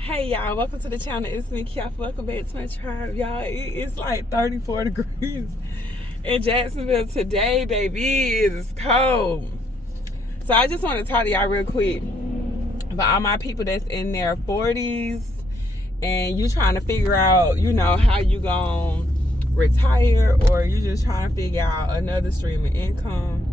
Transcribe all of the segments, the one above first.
Hey y'all, welcome to the channel. It's me, Kiara. Welcome back to my tribe, y'all. It's like 34 degrees in Jacksonville today, baby. It's cold. So I just want to talk to y'all real quick about all my people that's in their 40s and you trying to figure out, how you gonna retire, or you just trying to figure out another stream of income.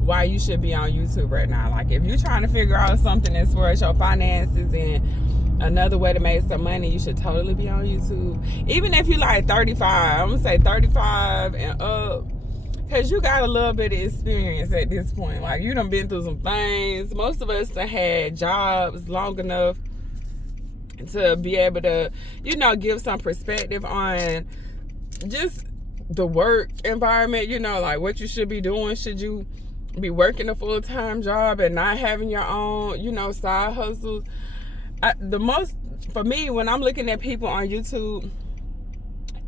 Why you should be on YouTube right now. Like, if you're trying to figure out something as far as your finances and another way to make some money, you should totally be on YouTube. Even if you're like 35, I'm gonna say 35 and up, because you got a little bit of experience at this point. Like, you done been through some things. Most of us done had jobs long enough to be able to, give some perspective on just the work environment, like what you should be doing. Should you be working a full-time job and not having your own, side hustles? For me, when I'm looking at people on YouTube,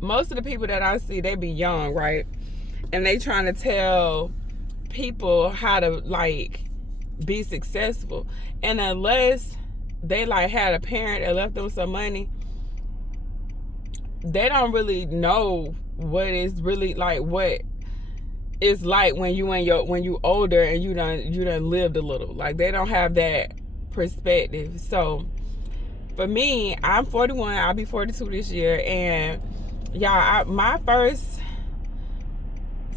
most of the people that I see, they be young, right? And they trying to tell people how to, like, be successful. And unless they, like, had a parent that left them some money, they don't really know what is really, like, what it's like when you older and you done lived a little. Like, they don't have that perspective. So for me, I'm 41. I'll be 42 this year, and y'all, my first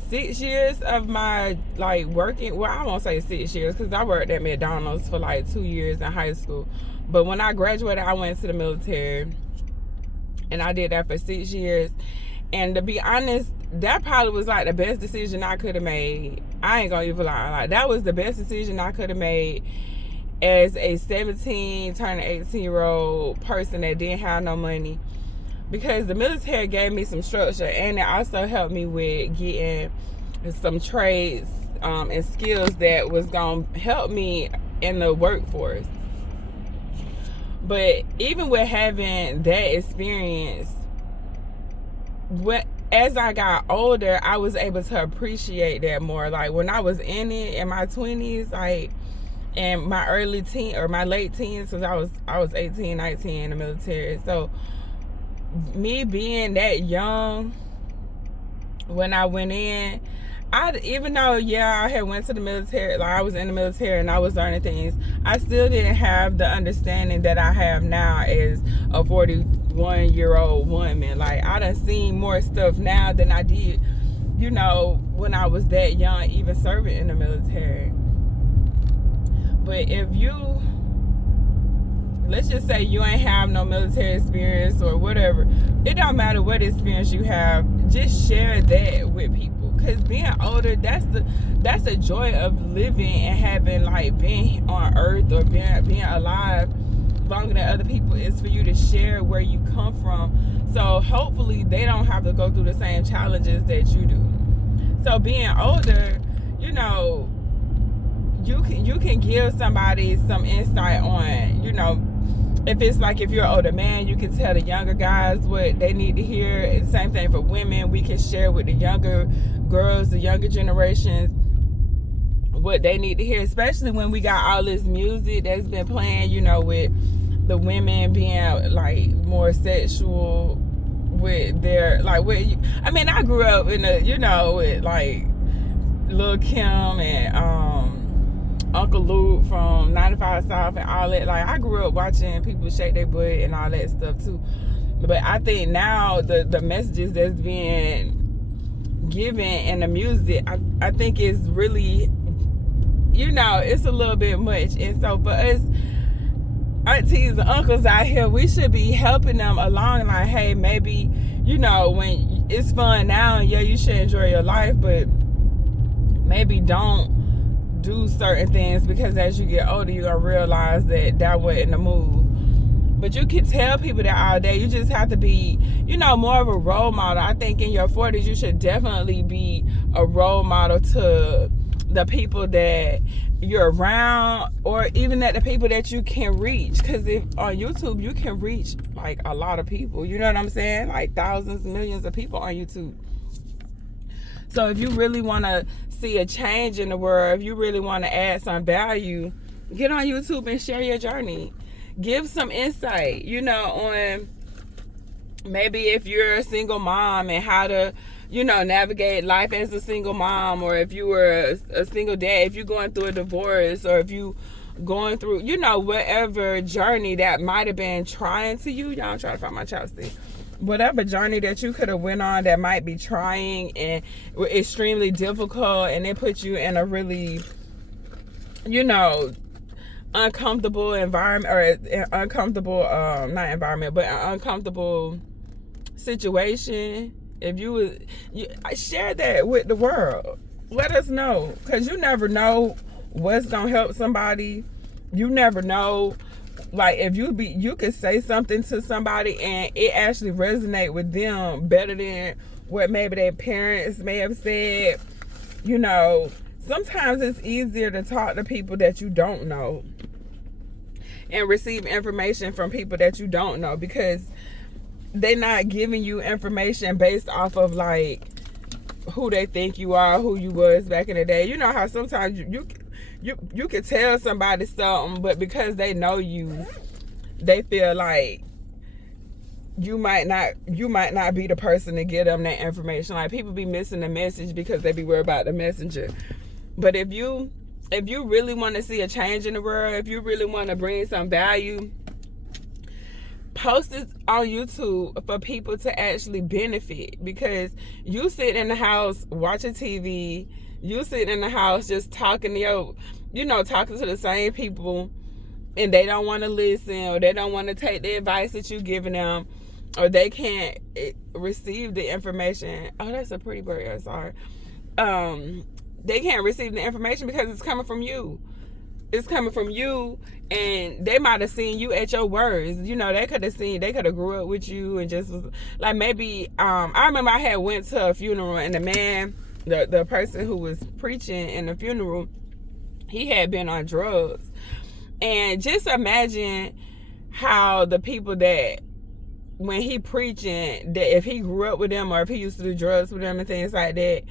6 years of my, like, working, well, I won't say 6 years because I worked at McDonald's for like 2 years in high school. But when I graduated, I went to the military, and I did that for 6 years. And to be honest, that probably was like the best decision I could have made. I ain't gonna even lie. Like, that was the best decision I could have made as a 17 turning 18-year-old person that didn't have no money, because the military gave me some structure, and it also helped me with getting some trades and skills that was gonna help me in the workforce. But even with having that experience, as I got older, I was able to appreciate that more. Like, when I was in it in my 20s, like, and my my late teens, because I was 18, 19 in the military. So me being that young when I went in, even though, I had went to the military, like, I was in the military and I was learning things, I still didn't have the understanding that I have now as a 41-year-old woman. Like, I done seen more stuff now than I did, when I was that young, even serving in the military. But if let's just say you ain't have no military experience or whatever, it don't matter what experience you have, just share that with people. Because being older, that's the joy of living and having, like, being on earth or being alive longer than other people, is for you to share where you come from. So hopefully they don't have to go through the same challenges that you do. So being older, you can give somebody some insight on, if it's like, if you're an older man, you can tell the younger guys what they need to hear. Same thing for women. We can share with the younger girls, the younger generations, what they need to hear, especially when we got all this music that's been playing, with the women being, like, more sexual with their, like, I grew up in with, like, Lil' Kim and Uncle Luke from 95 South and all that. Like, I grew up watching people shake their butt and all that stuff too. But I think now the messages that's being given in the music, I think is really, it's a little bit much. And so for us aunties and uncles out here, we should be helping them along. Like, hey, maybe, when it's fun now, you should enjoy your life, but maybe don't do certain things, because as you get older, you're gonna realize that wasn't the move. But you can tell people that all day. You just have to be, more of a role model. I think in your 40s, you should definitely be a role model to the people that you're around, or even at the people that you can reach. Because if on YouTube, you can reach, like, a lot of people. You know what I'm saying? Like, thousands, millions of people on YouTube. So if you really want to see a change in the world, if you really want to add some value, get on YouTube and share your journey. give some insight, you know, on maybe if you're a single mom and how to, you know, navigate life as a single mom, or if you were a single dad, if you're going through a divorce, or if you going through, you know, whatever journey that might have been trying to you. Y'all, I'm trying to find my chopstick. Whatever journey that you could have went on that might be trying and extremely difficult, and it put you in a really, you know, uncomfortable environment, or uncomfortable, not environment, but an uncomfortable situation. If you would share that with the world, let us know, because you never know what's gonna help somebody. You never know, like, if you could say something to somebody and it actually resonate with them better than what maybe their parents may have said. You know, sometimes it's easier to talk to people that you don't know and receive information from people that you don't know, because they're not giving you information based off of like who they think you are, who you was back in the day. You know how sometimes you could tell somebody something, but because they know you, they feel like you might not be the person to give them that information. Like, people be missing the message because they be worried about the messenger. But if you really want to see a change in the world, if you really want to bring some value, post it on YouTube for people to actually benefit. Because you sit in the house watching TV, you sit in the house just talking to talking to the same people, and they don't want to listen, or they don't want to take the advice that you're giving them, or they can't receive the information. Oh, that's a pretty bird. I'm sorry. They can't receive the information because it's coming from you. It's coming from you, and they might have seen you at your worst. You know, they could have grew up with you and just was like, maybe, I remember I had went to a funeral, and the man, the person who was preaching in the funeral, he had been on drugs. And just imagine how the people that, when he preaching, that if he grew up with them, or if he used to do drugs with them and things like that,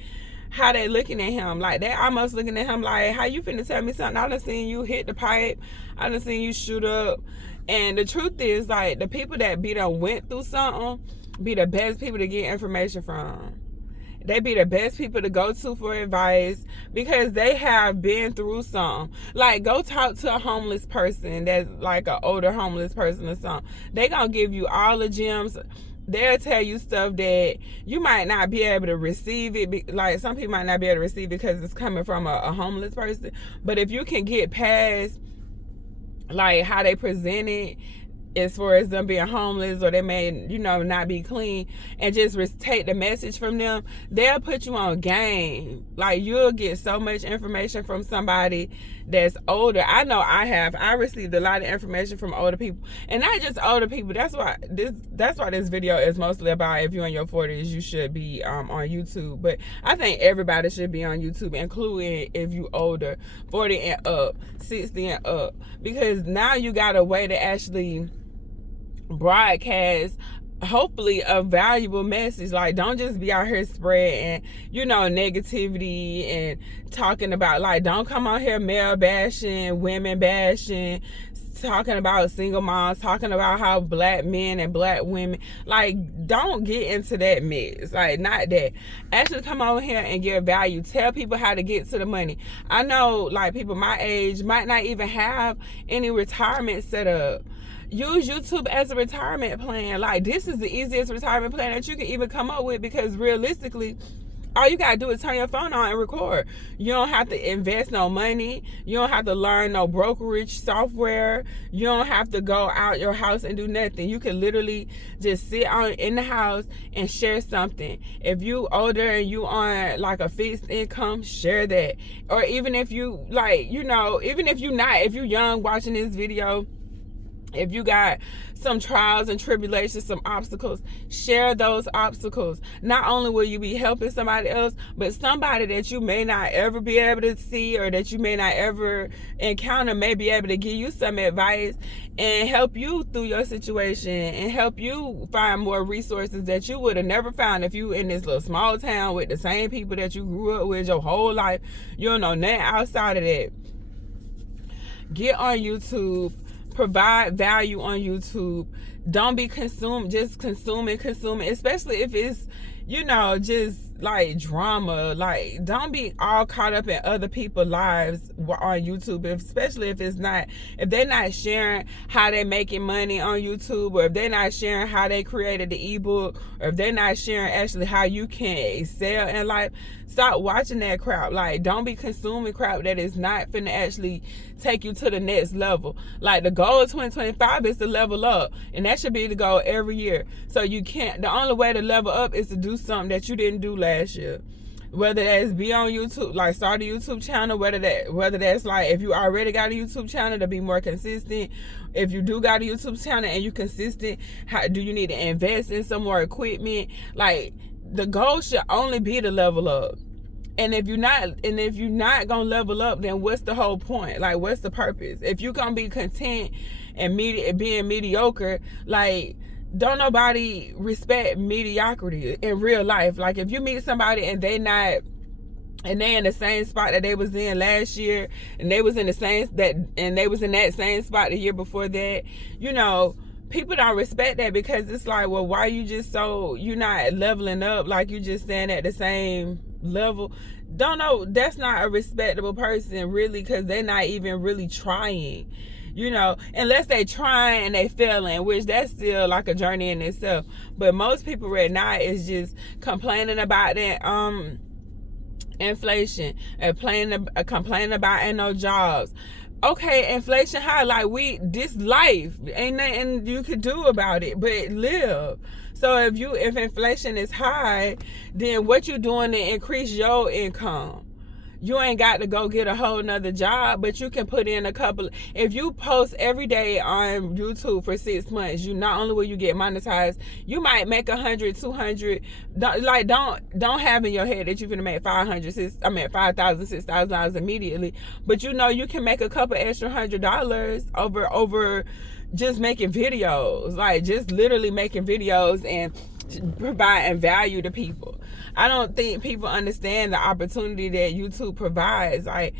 how they looking at him. Like, they almost looking at him like, how you finna tell me something? I done seen you hit the pipe, I done seen you shoot up. And the truth is, like, the people that went through something be the best people to get information from. They be the best people to go to for advice, because they have been through something. Like, go talk to a homeless person that's like an older homeless person or something. They gonna give you all the gems. They'll tell you stuff that you might not be able to receive it. Like, some people might not be able to receive it because it's coming from a homeless person. But if you can get past, like, how they present it, as far as them being homeless, or they may, not be clean, and just take the message from them, they'll put you on game. Like, you'll get so much information from somebody that's older. I know I received a lot of information from older people, and not just older people. That's why this video is mostly about, if you're in your 40s, you should be on YouTube. But I think everybody should be on YouTube, including if you older, 40 and up, 60 and up, because now you got a way to actually broadcast, hopefully, a valuable message. Like, don't just be out here spreading, negativity and talking about, like, don't come out here male bashing, women bashing, talking about single moms, talking about how black men and black women, like, don't get into that mess. Like, not that. Actually come over here and give value. Tell people how to get to the money. I know, like, people my age might not even have any retirement set up. Use YouTube as a retirement plan. Like, this is the easiest retirement plan that you can even come up with, because realistically, all you gotta do is turn your phone on and record. You don't have to invest no money. You don't have to learn no brokerage software. You don't have to go out your house and do nothing. You can literally just sit in the house and share something. If you older and you on like a fixed income, share that. Or even if you if you young watching this video, if you got some trials and tribulations, some obstacles, share those obstacles. Not only will you be helping somebody else, but somebody that you may not ever be able to see, or that you may not ever encounter, may be able to give you some advice and help you through your situation, and help you find more resources that you would have never found if you in this little small town with the same people that you grew up with your whole life. You don't know nothing outside of that. Get on YouTube. provide value on YouTube. Don't be consumed, just consuming, especially if it's, you know, just like drama. Like, don't be all caught up in other people's lives on YouTube, especially if they're not sharing how they're making money on YouTube, or if they're not sharing how they created the ebook, or if they're not sharing actually how you can excel in life. Stop watching that crap. Like, don't be consuming crap that is not finna actually take you to the next level. Like, the goal of 2025 is to level up, and that should be the goal every year. So the only way to level up is to do something that you didn't do last year. Whether that's be on YouTube, like start a YouTube channel, whether that's like, if you already got a YouTube channel, to be more consistent. If you do got a YouTube channel and you consistent, how do you need to invest in some more equipment? Like, the goal should only be to level up. And if you're not gonna level up, then what's the whole point? Like, what's the purpose? If you're gonna be content and being mediocre, like, don't nobody respect mediocrity in real life. Like, if you meet somebody and they in the same spot that they was in last year, and they was in that same spot the year before that, you know, people don't respect that, because it's like, well, why you're not leveling up? Like, you just staying at the same level. Don't know, that's not a respectable person, really, because they're not even really trying, you know, unless they trying and they failing, which that's still like a journey in itself. But most people right now is just complaining about that inflation, and complaining about ain't no jobs. Okay, inflation high, like, this life ain't nothing you could do about it but live. So if inflation is high, then what you doing to increase your income? You ain't got to go get a whole nother job, but you can put in if you post every day on YouTube for 6 months, you not only will you get monetized, you might make 100, 200. Don't have in your head that you're gonna make $5,000, $6,000 immediately, but you know you can make a couple extra $100 over just making videos, like just literally making videos and providing value to people. I don't think people understand the opportunity that YouTube provides. Like,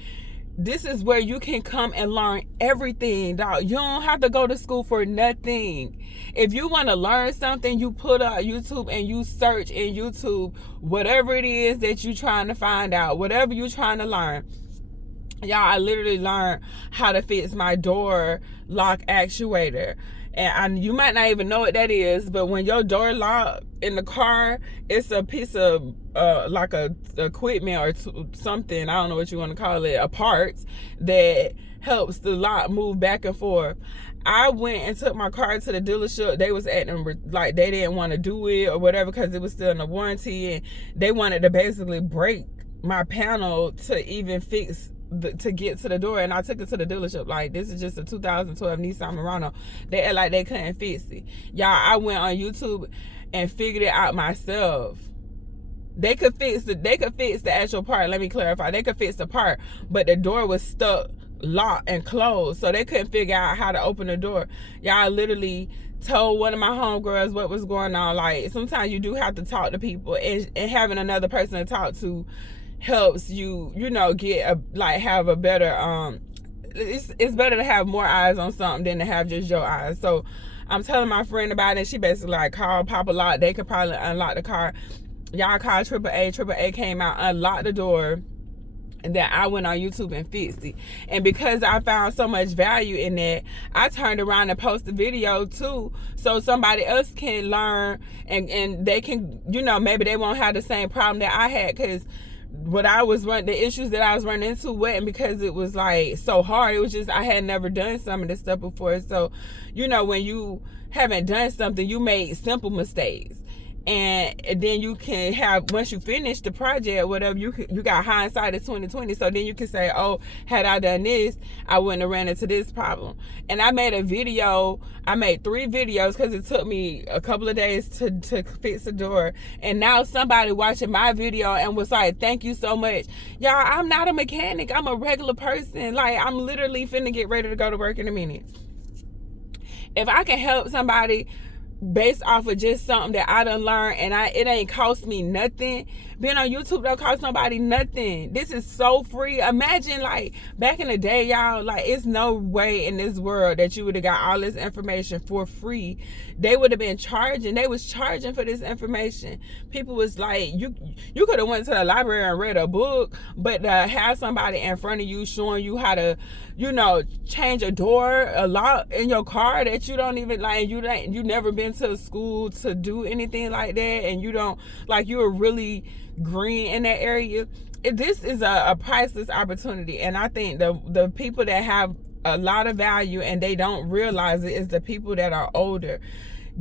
this is where you can come and learn everything, dog. You don't have to go to school for nothing. If you want to learn something, you put up YouTube and you search in YouTube whatever it is that you're trying to find out, whatever you're trying to learn. Y'all, I literally learned how to fix my door lock actuator. And you might not even know what that is, but when your door lock in the car, it's a piece of like a equipment or something, I don't know what you want to call it, a part that helps the lock move back and forth. I went and took my car to the dealership. They was acting like they didn't want to do it or whatever, because it was still in the warranty, and they wanted to basically break my panel to even fix to get to the door. And I took it to the dealership. Like, this is just a 2012 Nissan Murano. They act like they couldn't fix it. Y'all, I went on YouTube and figured it out myself. They could fix the actual part. Let me clarify. They could fix the part, but the door was stuck, locked, and closed, so they couldn't figure out how to open the door. Y'all, literally told one of my homegirls what was going on. Like, sometimes you do have to talk to people, and having another person to talk to helps you, you know, have a better it's better to have more eyes on something than to have just your eyes. So I'm telling my friend about it. She basically like called Papa Lock. They could probably unlock the car. Y'all called AAA. AAA came out, unlocked the door, and then I went on YouTube and fixed it. And because I found so much value in that, I turned around and posted a video too, so somebody else can learn, and they can, you know, maybe they won't have the same problem that I had. Because the issues that I was running into wasn't because it was like so hard. It was just I had never done some of this stuff before. So, you know, when you haven't done something, you make simple mistakes. And then you can have, once you finish the project or whatever, you got hindsight of 2020. So then you can say, oh, had I done this, I wouldn't have ran into this problem. And I made 3 videos because it took me a couple of days to fix the door. And now somebody watching my video and was like, thank you so much. Y'all, I'm not a mechanic. I'm a regular person. Like, I'm literally finna get ready to go to work in a minute. If I can help somebody based off of just something that I done learned, and it ain't cost me nothing, Being on YouTube don't cost nobody nothing. This is so free. Imagine, like, back in the day, y'all, like, it's no way in this world that you would have got all this information for free. They would have been charging. They was charging for this information. People was like, you could have went to the library and read a book, but have somebody in front of you showing you how to, you know, change a door, a lock in your car that you don't even like, you never been to school to do anything like that, and you don't, like, you're really green in that area. This is a priceless opportunity, and I think the people that have a lot of value and they don't realize it is the people that are older.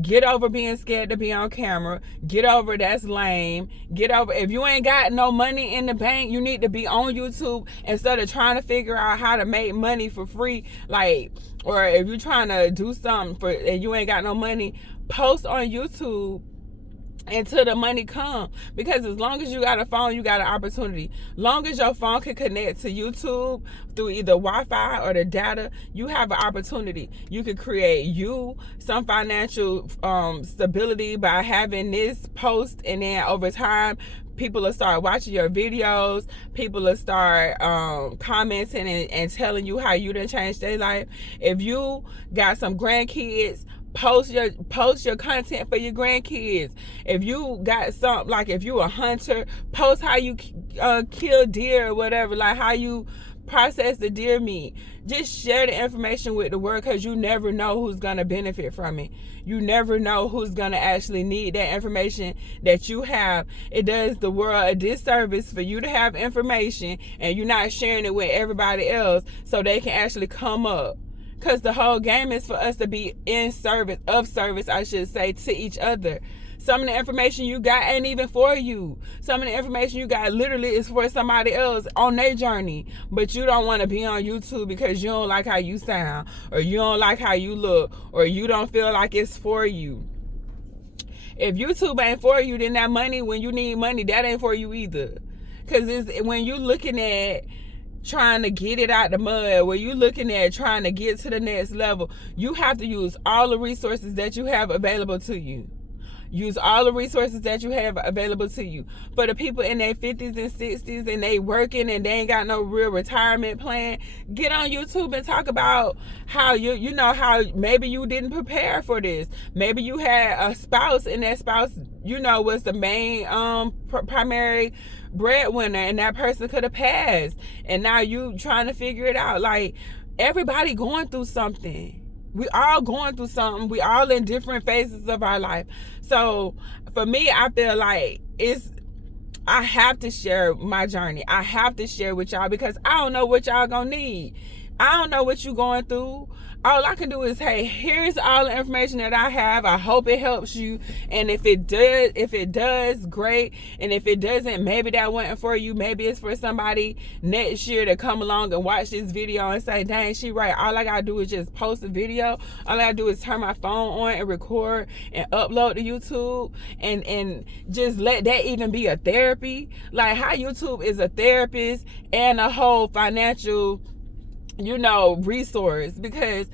Get over being scared to be on camera. Get over that's lame. Get over, if you ain't got no money in the bank, you need to be on YouTube instead of trying to figure out how to make money for free. Like, or if you're trying to do something and you ain't got no money, post on YouTube until the money come. Because as long as you got a phone, you got an opportunity. Long as your phone can connect to YouTube through either Wi-Fi or the data, you have an opportunity. You could create some financial stability by having this post, and then over time people will start watching your videos. People will start commenting and telling you how you done changed their life. If you got some grandkids, post your content for your grandkids. If you got something, like if you a hunter, post how you kill deer or whatever, like how you process the deer meat. Just share the information with the world, because you never know who's gonna benefit from it. You never know who's gonna actually need that information that you have. It does the world a disservice for you to have information and you're not sharing it with everybody else so they can actually come up. Because the whole game is for us to be of service, I should say, to each other. Some of the information you got ain't even for you. Some of the information you got literally is for somebody else on their journey. But you don't want to be on YouTube because you don't like how you sound, or you don't like how you look, or you don't feel like it's for you. If YouTube ain't for you, then that money, when you need money, that ain't for you either. Because when you looking at trying to get it out the mud, where you looking at trying to get to the next level, you have to use all the resources that you have available to you. Use all the resources that you have available to you. For the people in their 50s and 60s and they working and they ain't got no real retirement plan, get on YouTube and talk about how you know how maybe you didn't prepare for this. Maybe you had a spouse and that spouse, you know, was the main primary breadwinner, and that person could have passed, and now you trying to figure it out. Like, everybody going through something. We all going through something. We all in different phases of our life. So for me, I feel like I have to share my journey. I have to share with y'all, because I don't know what y'all gonna need. I don't know what you going through. All I can do is, hey, here's all the information that I have. I hope it helps you. And if it does, great. And if it doesn't, maybe that wasn't for you. Maybe it's for somebody next year to come along and watch this video and say, dang, she right. All I gotta do is just post a video. All I gotta do is turn my phone on and record and upload to YouTube, and just let that even be a therapy. Like how YouTube is a therapist and a whole financial, you know, resource, because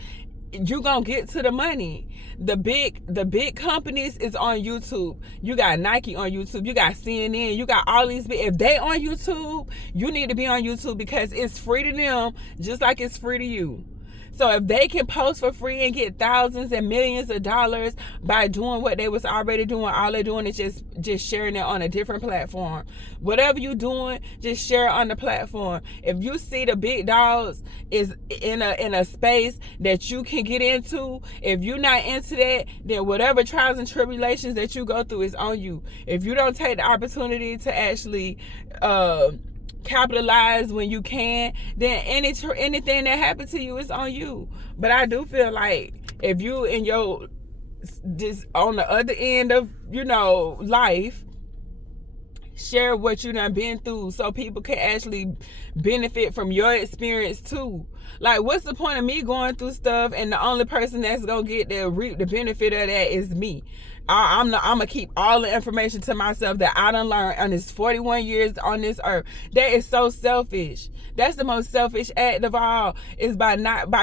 you gonna get to the money. The big companies is on YouTube. You got Nike on YouTube. You got CNN. You got all these if they on YouTube, you need to be on YouTube, because it's free to them just like it's free to you. So if they can post for free and get thousands and millions of dollars by doing what they was already doing, all they're doing is just sharing it on a different platform. Whatever you doing, just share it on the platform. If you see the big dogs is in a space that you can get into, if you're not into that, then whatever trials and tribulations that you go through is on you. If you don't take the opportunity to actually capitalize when you can, then anything that happens to you is on you. But I do feel like if you in your just on the other end of, you know, life, share what you done been through so people can actually benefit from your experience too. Like, what's the point of me going through stuff and the only person that's gonna get the reap the benefit of that is me? I'm gonna keep all the information to myself that I done learned on this 41 years on this earth. That is so selfish. That's the most selfish act of all, is by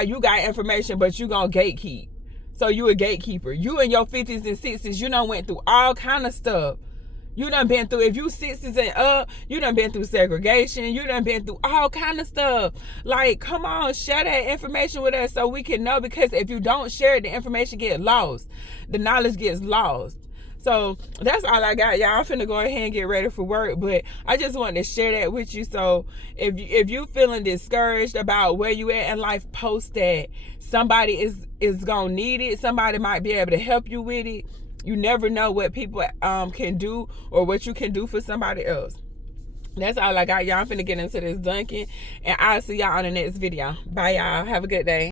you got information, but you gonna gatekeep. So you a gatekeeper. You in your 50s and 60s, you done went through all kind of stuff. You done been through, if you 60s and up, you done been through segregation. You done been through all kind of stuff. Like, come on, share that information with us so we can know, because if you don't share it, the information gets lost. The knowledge gets lost. So that's all I got, y'all. I'm finna go ahead and get ready for work, but I just wanted to share that with you. So if you feeling discouraged about where you at in life, post that. Somebody is gonna need it. Somebody might be able to help you with it. You never know what people can do or what you can do for somebody else. That's all I got, y'all. I'm finna get into this dunking, and I'll see y'all on the next video. Bye, y'all. Have a good day.